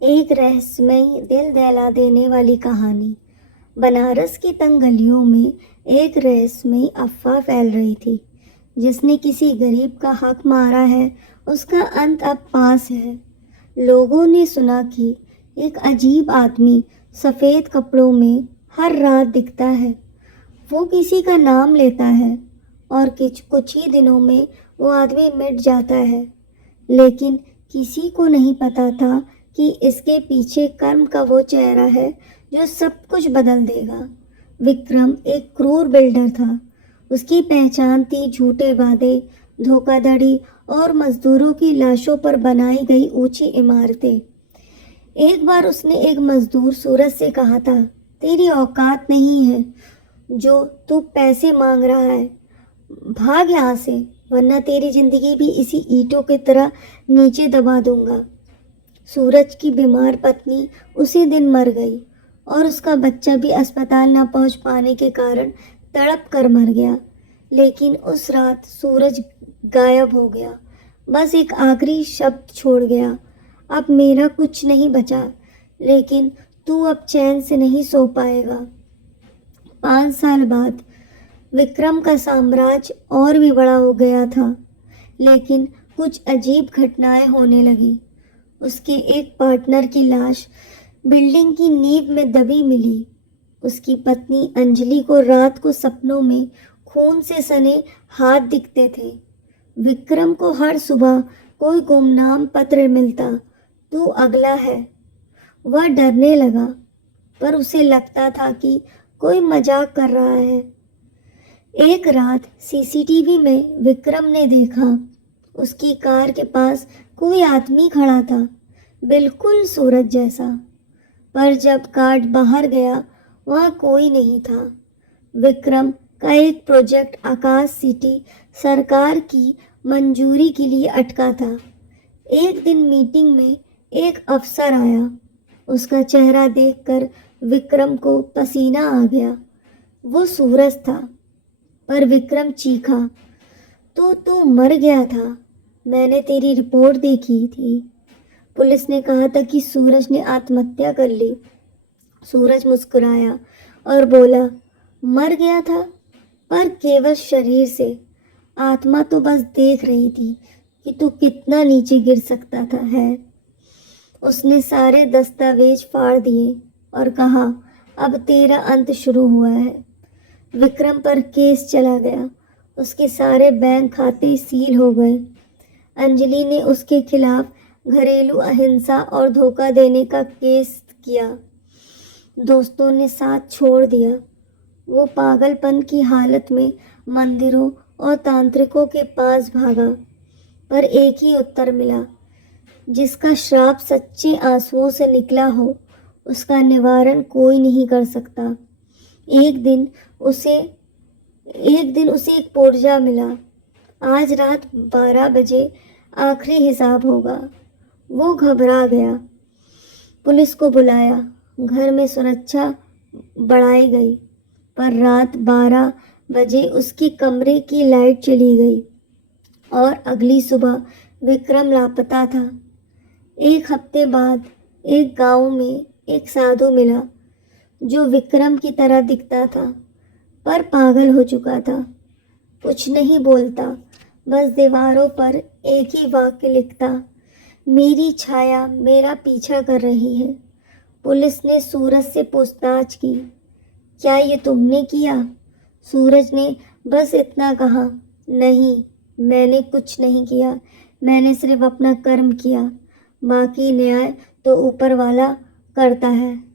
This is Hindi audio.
एक रहस्यमयी दिल दहला देने वाली कहानी। बनारस की तंग गलियों में एक रहस्यमयी अफवाह फैल रही थी। जिसने किसी गरीब का हक मारा है उसका अंत अब पास है। लोगों ने सुना कि एक अजीब आदमी सफ़ेद कपड़ों में हर रात दिखता है। वो किसी का नाम लेता है और कुछ ही दिनों में वो आदमी मिट जाता है। लेकिन किसी को नहीं पता था कि इसके पीछे कर्म का वो चेहरा है जो सब कुछ बदल देगा। विक्रम एक क्रूर बिल्डर था। उसकी पहचान थी झूठे वादे, धोखाधड़ी और मजदूरों की लाशों पर बनाई गई ऊंची इमारतें। एक बार उसने एक मजदूर सूरज से कहा था, तेरी औकात नहीं है जो तू पैसे मांग रहा है। भाग यहाँ से, वरना तेरी जिंदगी भी इसी ईंटों की तरह नीचे दबा दूंगा। सूरज की बीमार पत्नी उसी दिन मर गई और उसका बच्चा भी अस्पताल न पहुंच पाने के कारण तड़प कर मर गया। लेकिन उस रात सूरज गायब हो गया, बस एक आखिरी शब्द छोड़ गया, अब मेरा कुछ नहीं बचा, लेकिन तू अब चैन से नहीं सो पाएगा। 5 साल बाद विक्रम का साम्राज्य और भी बड़ा हो गया था, लेकिन कुछ अजीब घटनाएं होने लगी। उसके एक पार्टनर की लाश बिल्डिंग की नींव में दबी मिली। उसकी पत्नी अंजलि को रात को सपनों में खून से सने हाथ दिखते थे। विक्रम को हर सुबह कोई गुमनाम पत्र मिलता, तू अगला है। वह डरने लगा, पर उसे लगता था कि कोई मजाक कर रहा है। एक रात सीसीटीवी में विक्रम ने देखा, उसकी कार के पास कोई आदमी खड़ा था, बिल्कुल सूरज जैसा। पर जब कार बाहर गया वहाँ कोई नहीं था। विक्रम का एक प्रोजेक्ट आकाश सिटी सरकार की मंजूरी के लिए अटका था। एक दिन मीटिंग में एक अफसर आया। उसका चेहरा देखकर विक्रम को पसीना आ गया। वो सूरज था। पर विक्रम चीखा, तो तू मर गया था, मैंने तेरी रिपोर्ट देखी थी। पुलिस ने कहा था कि सूरज ने आत्महत्या कर ली। सूरज मुस्कुराया और बोला, मर गया था, पर केवल शरीर से। आत्मा तो बस देख रही थी कि तू कितना नीचे गिर सकता था है। उसने सारे दस्तावेज फाड़ दिए और कहा, अब तेरा अंत शुरू हुआ है। विक्रम पर केस चला गया। उसके सारे बैंक खाते सील हो गए। अंजलि ने उसके खिलाफ घरेलू अहिंसा और धोखा देने का केस किया। दोस्तों ने साथ छोड़ दिया। वो पागलपन की हालत में मंदिरों और तांत्रिकों के पास भागा, पर एक ही उत्तर मिला, जिसका श्राप सच्चे आंसुओं से निकला हो उसका निवारण कोई नहीं कर सकता। एक दिन उसे एक पुर्जा मिला, आज रात 12 बजे आखिरी हिसाब होगा। वो घबरा गया। पुलिस को बुलाया, घर में सुरक्षा बढ़ाई गई, पर रात 12 बजे उसके कमरे की लाइट चली गई और अगली सुबह विक्रम लापता था। एक हफ्ते बाद एक गांव में एक साधु मिला जो विक्रम की तरह दिखता था, पर पागल हो चुका था। कुछ नहीं बोलता, बस दीवारों पर एक ही वाक्य लिखता, मेरी छाया मेरा पीछा कर रही है। पुलिस ने सूरज से पूछताछ की, क्या ये तुमने किया? सूरज ने बस इतना कहा, नहीं, मैंने कुछ नहीं किया, मैंने सिर्फ अपना कर्म किया, बाकी न्याय तो ऊपर वाला करता है।